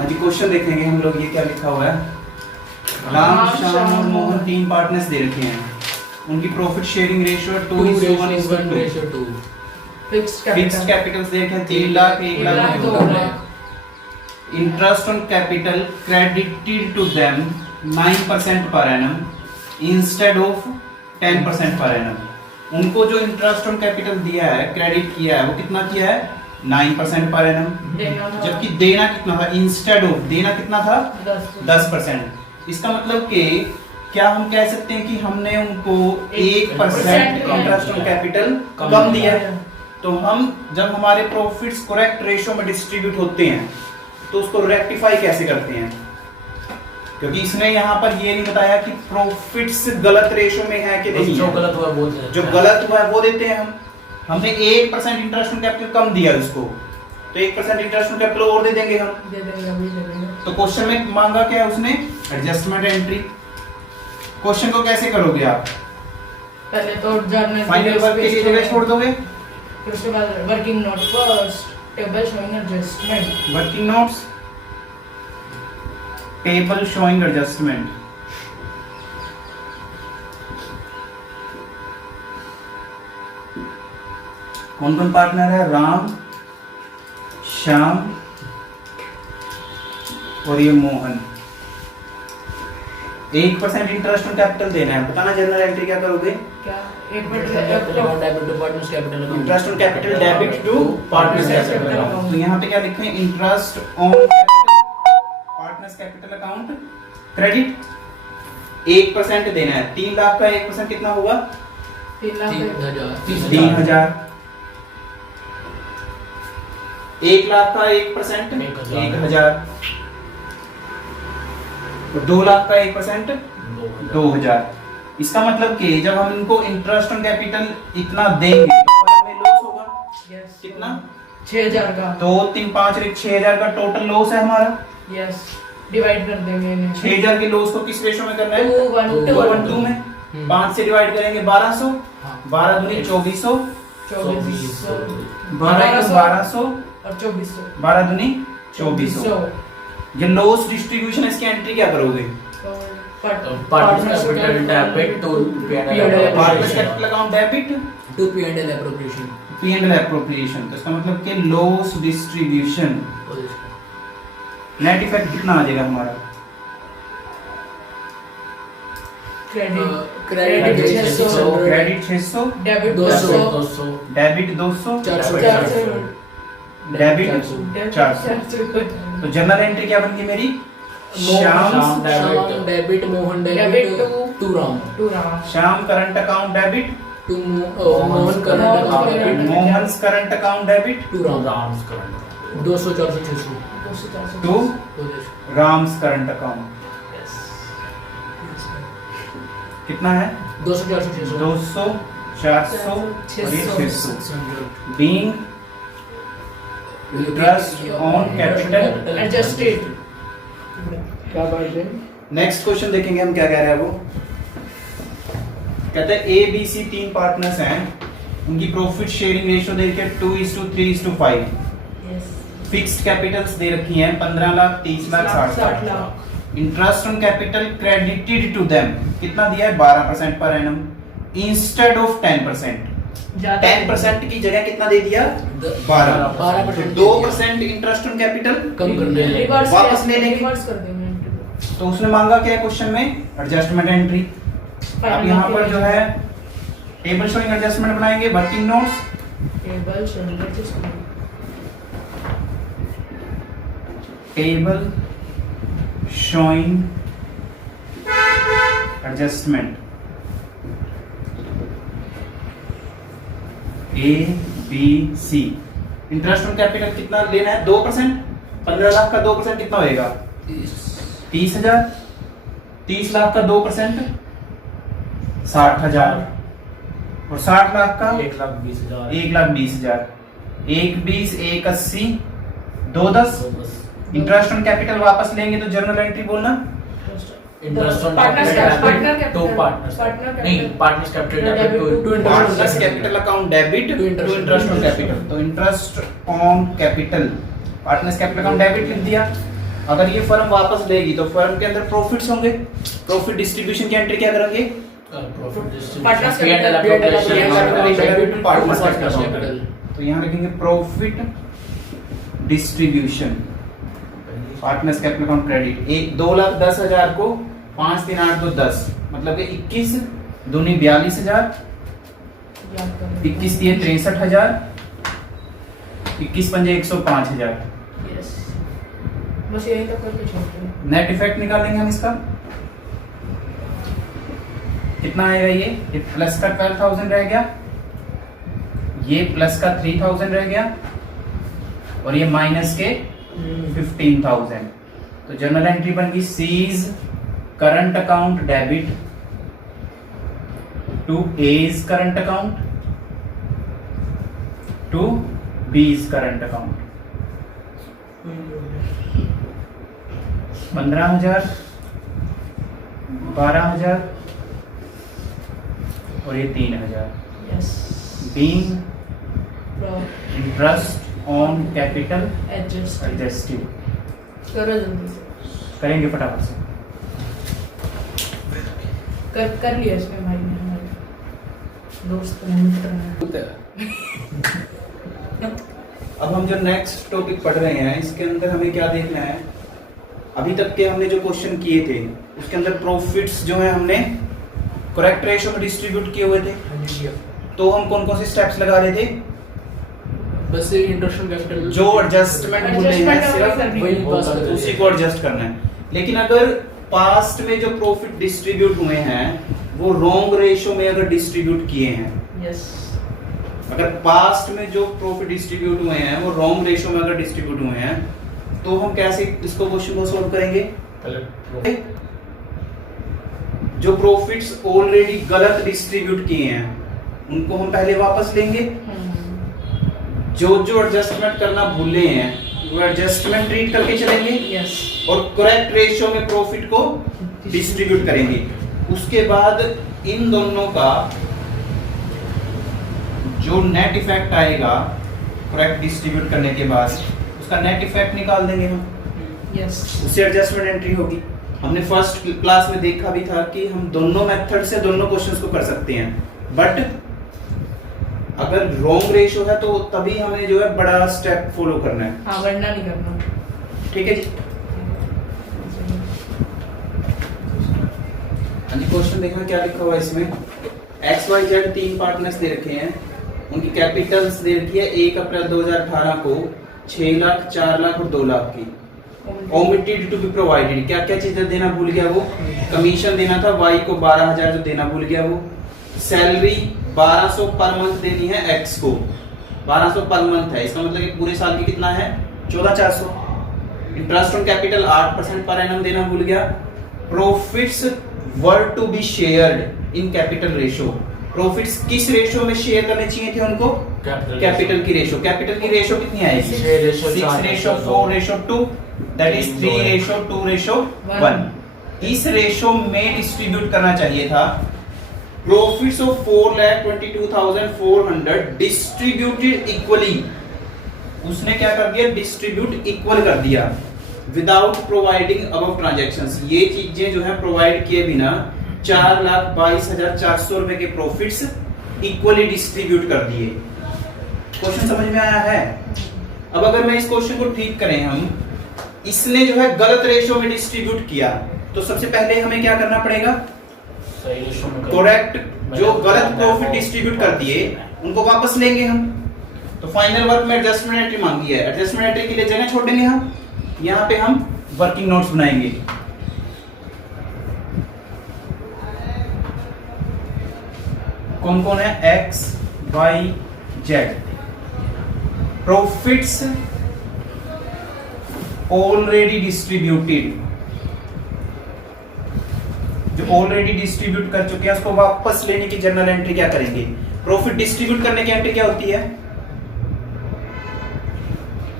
हाँ जी, क्वेश्चन देखेंगे हम लोग। ये क्या लिखा हुआ है? राम, श्याम और मोहन 3 पार्टनर्स दे रखे हैं। उनकी profit sharing ratio 2:1:2। Fixed capitals दे रखे हैं 3 lakh, 1 lakh, 2 lakh. Interest on capital credited to them 9% per annum instead of 10% per annum. उनको जो इंटरेस्ट ऑन कैपिटल दिया है, क्रेडिट किया है, वो कितना किया है? 9% पर एनम। जबकि देना कितना था? इंस्टेड ऑफ देना कितना था? 10%। इसका मतलब कि क्या हम कह सकते हैं कि हमने उनको 1% इंटरेस्ट ऑन कैपिटल कम दिया है? तो हम जब हमारे प्रॉफिट्स करेक्ट रेशियो में डिस्ट्रीब्यूट होते हैं तो उसको रेक्टिफाई कैसे करते हैं? क्योंकि इसने यहाँ पर ये नहीं बताया कि प्रॉफिट्स गलत रेशियो में है कि नहीं। जो गलत हुआ वो जो गलत हुआ है वो देते हैं हम। हमने 1% इंटरेस्ट ऑन कैपिटल कम दिया उसको, तो 1% इंटरेस्ट ऑन कैपिटल और दे देंगे हम। तो क्वेश्चन में मांगा क्या है उसने? Adjustment entry. क्वेश्चन को कैसे करोगे आप? पहले तो जर्नल फाइनल वर्क के लिए जगह छोड़ दोगे, फिर उसके बाद working node first, table showing adjustment. Working notes, table showing adjustment. कौन कौन पार्टनर है? राम, श्याम और ये मोहन। 1% इंटरेस्ट ऑन कैपिटल देना है। बताना जर्नल एंट्री क्या करोगे? क्या debit to partners capital account. Interest on capital debit to partners capital account. तो यहाँ पे क्या लिखे हैं? Interest on partners capital account credit 1% देना है। 3 लाख का 1% कितना होगा? 3,000। 1 लाख का 1% 1,000। 2 लाख का 1% 2,000। इसका मतलब कि जब हम इनको इंटरेस्ट ऑन कैपिटल इतना देंगे तो फर्म में लॉस होगा। कितना? 6,000 का। 2 3 5 6,000 का टोटल लॉस है हमारा। यस, डिवाइड कर देंगे इन्हें। 6,000 के लॉस को किस रेशो में करना है? 2:1:2 में। 5 से डिवाइड करेंगे 1200। 12 दूनी 2400। 2400 12 1200 और 2400। 12 दूनी 2400। ये लॉस डिस्ट्रीब्यूशन इसकी एंट्री क्या करोगे? Partners capital debit to partners capital account debit to P&L appropriation. P&L appropriation. तो इसका मतलब कि लॉस डिस्ट्रीब्यूशन नेट इफेक्ट कितना आ जाएगा हमारा? Credit 600, credit 600, debit 200 debit 200, 400 debit 400। तो जर्नल एंट्री क्या बन गई मेरी? Shyam debit, Mohan debit to Ram. Shyam current account debit to Mohan current account debit Mohan's current account debit to Ram's current 200 400 600 to Ram's current account. कितना है? 200 400 600 200 400 और ये 600 being interest on capital adjusted. क्या बात है? नेक्स्ट क्वेश्चन देखेंगे हम क्या कह रहे हैं वो। कहते हैं ए बी सी 3 पार्टनर्स हैं, उनकी प्रॉफिट शेयरिंग रेशियो दे रखी है 2:3:5। फिक्स्ड कैपिटल्स दे रखी हैं 15 lakh, 30 lakh, 60 lakh. Interest on capital credited to them कितना दिया है? 12% पर एनम इंस्टेड ऑफ 10%। 10% की जगह कितना दे दिया? 12%। 2% इंटरेस्ट ऑन कैपिटल कम कर देंगे, वापस ले लेंगे। रिवर्स कर देंगे। तो उसने मांगा क्या है क्वेश्चन में? Adjustment entry. अब यहाँ पर जो है टेबल शोइंग एडजस्टमेंट बनाएंगे। Working notes, table showing adjustment. Table showing adjustment A B C. Interest on capital कितना लेना है? 2%। 15 लाख का 2% कितना होएगा? 30,000। 30 लाख का 2% 60,000 और 60 लाख का 1,20,000 1,20,000। 1,20 1,80 2,10। इंटरेस्ट ऑन कैपिटल वापस लेंगे तो जर्नल एंट्री बोलना। Interest on partners capital to partners नहीं partners capital debit to partners capital account debit to interest on capital. तो interest on capital partners capital account debit लिख दिया। अगर ये फर्म वापस लेगी तो फर्म के अंदर प्रॉफिट्स होंगे, प्रॉफिट डिस्ट्रीब्यूशन की एंट्री क्या करेंगे? Partners capital. तो यहाँ लिखेंगे profit distribution, partners capital account credit. 2,10,000 को 5 3 8 2 10 मतलब कि 21 दूनी 42,000, 21 3 63,000, 21 पंजे 105,000। यस, बस यही तक करके छोड़ते हैं। नेट इफेक्ट निकालेंगे हम इसका, कितना आएगा? ये प्लस का 12,000 रह गया, ये प्लस का 3,000 रह गया, और ये माइनस के 15,000। तो जर्नल एंट्री बन गई C's current account debit to A's current account to B's current account. 15,000, 12,000 और ये 3,000 yes, being interest on capital adjusted. करो जल्दी से, करेंगे फटाफट से। कर लिया इसमें भाई ने, हमारे दोस्त ने, मित्र ने। अब हम जो नेक्स्ट टॉपिक पढ़ रहे हैं इसके अंदर हमें क्या देखना है? अभी तक के हमने जो क्वेश्चन किए थे उसके अंदर प्रॉफिट्स जो है हमने करेक्ट रेशियो में डिस्ट्रीब्यूट किए हुए थे। तो हम कौन कौन से स्टेप्स लगा रहे थे? बस इंटरेस्ट कैपिटल जो एडजस्टमेंट बोले हैं सिर्फ वही पास करते उसी को एडजस्ट करना है। लेकिन अगर पास्ट में जो प्रॉफिट डिस्ट्रीब्यूट हुए हैं वो रॉन्ग रेशियो में अगर डिस्ट्रीब्यूट किए हैं, यस, अगर पास्ट में जो प्रॉफिट डिस्ट्रीब्यूट हुए हैं वो रॉन्ग रेशियो में अगर डिस्ट्रीब्यूट हुए हैं तो हम कैसे इसको क्वेश्चन को सॉल्व करेंगे? जो प्रॉफिट्स ऑलरेडी गलत डिस्ट्रीब्यूट किए हैं उनको हम पहले वापस लेंगे, जो एडजस्टमेंट करना भूले हैं वो एडजस्टमेंट ट्रीट करके चलेंगे, यस, और करेक्ट रेशियो में प्रॉफिट को डिस्ट्रीब्यूट करेंगे। उसके बाद इन दोनों का जो नेट इफेक्ट आएगा करेक्ट डिस्ट्रीब्यूट करने के बाद उसका नेट इफेक्ट निकाल देंगे हम, यस, उससे एडजस्टमेंट एंट्री होगी। हमने फर्स्ट क्लास में देखा भी था कि हम दोनों मेथड से दोनों क्वेश्चंस को कर सकते हैं, बट अगर रॉन्ग रेशियो है तो तभी हमें जो है बड़ा स्टेप फॉलो करना है। हाँ, वरना नहीं करना। ठीक है जी। क्वेश्चन देखना क्या लिखा हुआ है इसमें। XYZ 3 पार्टनर्स दे रखे हैं, उनकी कैपिटल्स दे रखी है 1 अप्रैल 2018 को 6 लाख, 4 लाख और 2 लाख की। ओमिटेड टू बी प्रोवाइडेड, क्या क्या चीजें देना भूल गया वो? कमीशन देना था Y को 12,000 जो देना भूल गया वो। सैलरी 1200 पर मंथ देनी है X को, 1200 पर मंथ है, इसका मतलब कि पूरे साल की कितना है? 14,400। Interest on capital 8% per annum देना भूल गया। Profits were to be shared in capital ratio, profits किस रेशियो में शेयर करने चाहिए थे उनको? कैपिटल की रेशियो। कैपिटल की रेशियो कितनी आएगी? 6:4:2, दैट इज 3:2:1। इस रेशियो में डिस्ट्रीब्यूट करना चाहिए था। प्रॉफिट्स ऑफ 4,22,400 डिस्ट्रीब्यूटेड इक्वली, उसने क्या कर दिया? डिस्ट्रीब्यूट इक्वल कर दिया विदाउट प्रोवाइडिंग अबव ट्रांजैक्शंस। ये चीजें जो है प्रोवाइड किए बिना 4,22,400 रुपए के प्रॉफिट्स इक्वली डिस्ट्रीब्यूट कर दिए। क्वेश्चन समझ में आया है? अब अगर मैं इस क्वेश्चन को ठीक करें हम, इसने जो है गलत रेशियो में डिस्ट्रीब्यूट किया तो सबसे पहले हमें क्या करना पड़ेगा? करेक्ट जो गलत प्रॉफिट डिस्ट्रीब्यूट कर दिए उनको वापस लेंगे हम। तो फाइनल वर्क में एडजस्टमेंट एंट्री मांगी है, एडजस्टमेंट एंट्री के लिए जगह छोड़ देंगे हम, यहाँ पे हम वर्किंग नोट्स बनाएंगे। कौन कौन है? X, Y, Z। Profits already distributed, जो ऑलरेडी डिस्ट्रीब्यूट कर चुके हैं उसको वापस लेने की जर्नल एंट्री क्या करेंगे? प्रॉफिट डिस्ट्रीब्यूट करने की एंट्री क्या होती है?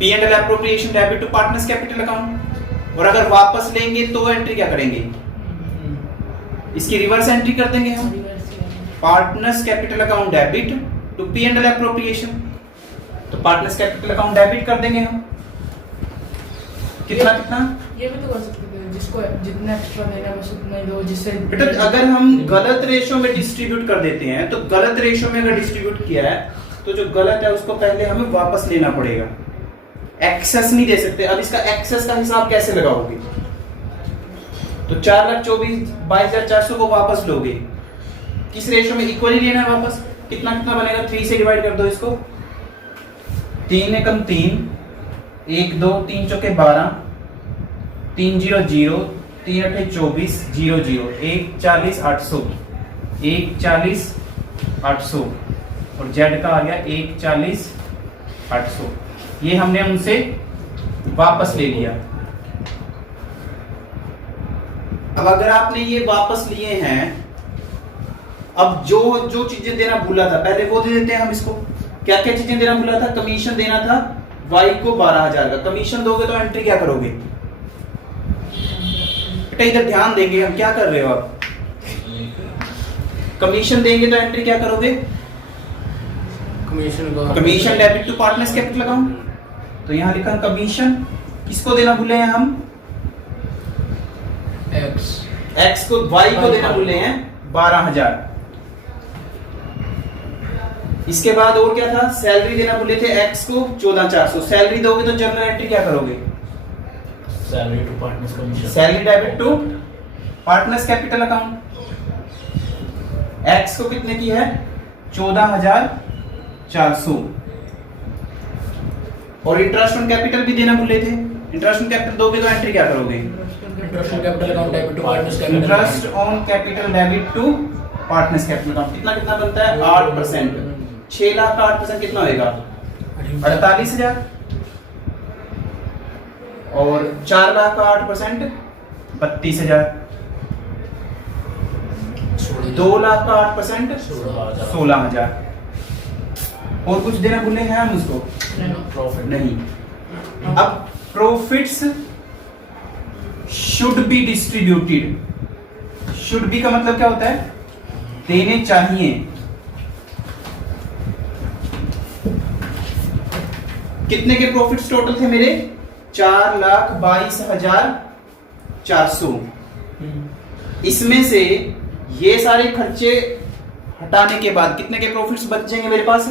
P&L appropriation debit to partners capital account. और अगर वापस लेंगे तो एंट्री क्या करेंगे? इसकी रिवर्स एंट्री कर देंगे हम, partners capital account debit to P&L appropriation. तो पार्टनर्स कैपिटल अकाउंट डेबिट कर देंगे हम, कितना कितना? ये भी तो कर सकते थे, जिसको जितना एक्स्ट्रा देना है बस उतना ही दो, जिससे बेटा अगर हम गलत रेशो में डिस्ट्रीब्यूट कर देते हैं तो गलत रेशो में अगर डिस्ट्रीब्यूट किया है तो जो गलत है उसको पहले हमें वापस लेना पड़ेगा, एक्सेस नहीं दे सकते। अब इसका एक्सेस का हिसाब कैसे लगाओगे? तो 4,24,22,400 को वापस लोगे, किस रेशो में? इक्वली लेना है वापस। कितना कितना बनेगा? 3 से डिवाइड कर दो इसको। 3 एकम 3, 1 2 3 चौके 12, 3 0 0, 3 8 24, 0 0, 1 40 800, 1 40 800 और जेड का आ गया 1 40 800। ये हमने उनसे वापस ले लिया। अब अगर आपने ये वापस लिए हैं, अब जो जो चीजें देना भूला था पहले वो दे देते हैं हम इसको। क्या क्या चीजें देना भूला था? कमीशन देना था वाई को 12,000 का। कमीशन दोगे तो एंट्री क्या करोगे? बेटा इधर ध्यान देंगे, हम क्या कर रहे हो आप? कमीशन देंगे तो एंट्री क्या करोगे? Commission debit to partners capital account. तो यहां लिखा कमीशन, किसको देना भूले हैं हम? एक्स को, वाई को देना भूले हैं 12,000। इसके बाद और क्या था? सैलरी देना भूले थे एक्स को 14,400। सैलरी दोगे तो जर्नल एंट्री क्या करोगे? Salary to partners commission, salary debit to partners capital account. X को कितने की है? 14,400। और इंटरेस्ट ऑन कैपिटल भी देना भूले थे। इंटरेस्ट ऑन कैपिटल दोगे तो एंट्री क्या करोगे? Interest on capital account debit to partners capital, interest on capital debit to partners capital account. कितना कितना बनता है? 8%। 6 लाख का 8% कितना होएगा? 48,000। और 4 लाख का 8% 32,000। 2 लाख का 8% 16,000। और कुछ देना भूले हैं हम उसको? प्रॉफिट नहीं। अब profits should be distributed. Should be का मतलब क्या होता है? देने चाहिए। कितने के प्रॉफिट्स टोटल थे मेरे? 4,22,400। इसमें से ये सारे खर्चे हटाने के बाद कितने के प्रॉफिट्स बच जाएंगे मेरे पास?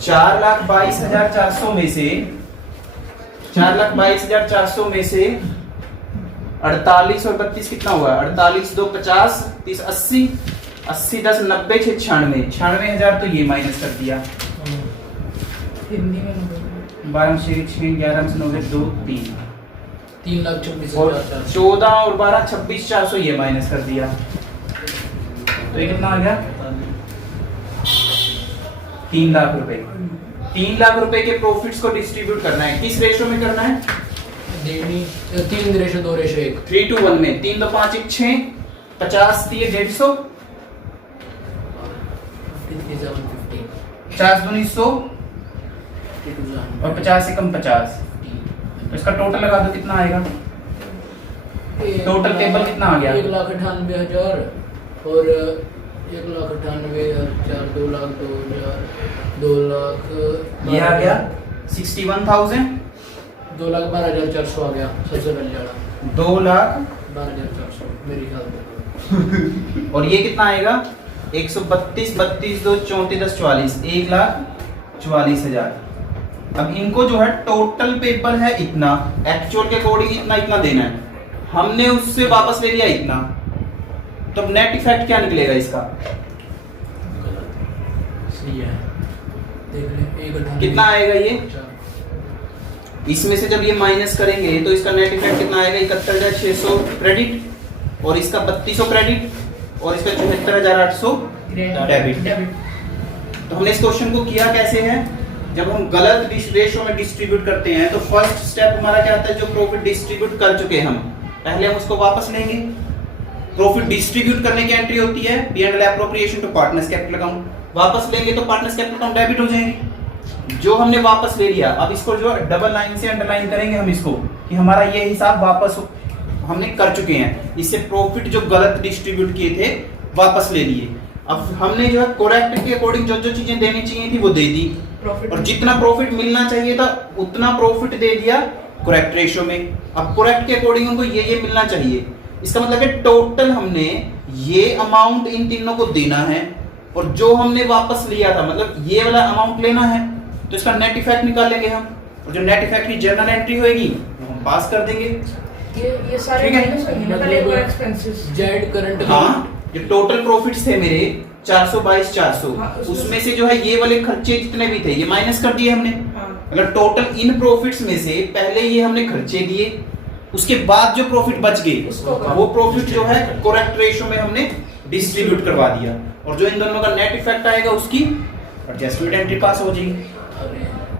4,22,400 में से 4,22,400 में से 48 और 32 कितना हुआ? 48 2 50, 30 80, 80 10 90 6 96, 96,000 तो ये माइनस कर दिया। हिंदी में 12 6 6 11 से 9 2 3, 3,26,400 और 14 और 12 26,400 ये माइनस कर दिया। तो ये कितना आ गया? 3 लाख रुपए। 3 लाख रुपए के प्रॉफिट्स को डिस्ट्रीब्यूट करना है। किस रेशो में करना है? 3:2:1 3:1 में। 3 2 5 1 6, 50 दिए 150, 50 दूनी 100 और 50 से कम 50। तो इसका टोटल लगा दो, कितना आएगा? टोटल टेबल कितना आ गया? 1,98,000 और 1,98,000, 2 लाख 2,000, 2 लाख ये आ गया 61,000, 2,12,400 आ गया सबसे पहले वाला। 2,12,400 मेरे ख्याल में। और ये कितना आएगा? 132 32 2 34 10 44, 1,44,000। अब इनको जो है टोटल पेपर है इतना, एक्चुअल के अकॉर्डिंग इतना इतना देना है, हमने उससे वापस ले लिया इतना। तो नेट इफेक्ट क्या निकलेगा इसका? सही है, देख ले। कितना आएगा ये? इसमें से जब ये माइनस करेंगे तो इसका नेट इफेक्ट कितना आएगा? 71,600 क्रेडिट और इसका 3,200 क्रेडिट और इसका 74,800 डेबिट। तो हमने इस क्वेश्चन को किया कैसे है? जब हम गलत रेशो में डिस्ट्रीब्यूट करते हैं तो फर्स्ट स्टेप हमारा क्या आता है? जो प्रॉफिट डिस्ट्रीब्यूट कर चुके हैं हम, पहले हम उसको वापस लेंगे। प्रॉफिट डिस्ट्रीब्यूट करने की एंट्री होती है P&L appropriation to partners capital account. वापस लेंगे तो पार्टनर्स कैपिटल अकाउंट डेबिट हो जाएंगे। जो हमने वापस ले लिया, अब इसको जो डबल लाइन से अंडरलाइन करेंगे हम इसको कि हमारा ये हिसाब वापस हमने कर चुके हैं। इससे प्रॉफिट जो गलत डिस्ट्रीब्यूट किए थे वापस ले लिए। अब हमने जो है करेक्ट के अकॉर्डिंग जो जो चीजें देनी चाहिए थी वो दे दी, प्रॉफिट और जितना प्रॉफिट मिलना चाहिए था उतना प्रॉफिट दे दिया करेक्ट रेशियो में। अब करेक्ट के अकॉर्डिंग उनको ये मिलना चाहिए, इसका मतलब है टोटल हमने ये अमाउंट इन तीनों को देना है, और जो हमने वापस लिया था मतलब ये वाला अमाउंट लेना है, तो इसका नेट इफेक्ट निकालेंगे हम, और जो नेट इफेक्ट की जर्नल एंट्री होगी वो हम पास कर देंगे। ये सारे ठीक है। माइनस होंगे ना पहले मतलब एक्सपेंसेस। जेड करंट हाँ, जो टोटल प्रॉफिट्स थे मेरे 422 400, हाँ, उसमें से जो है ये वाले खर्चे जितने भी थे ये माइनस कर दिए हमने। हाँ अगर टोटल इन प्रॉफिट्स में से पहले ये हमने खर्चे दिए, उसके बाद जो प्रॉफिट बच गए उसको वो प्रॉफिट जो है करेक्ट रेशियो में हमने डिस्ट्रीब्यूट करवा दिया, और जो इन दोनों का नेट इफेक्ट आएगा उसकी एडजस्टमेंट एंट्री पास हो जाएगी।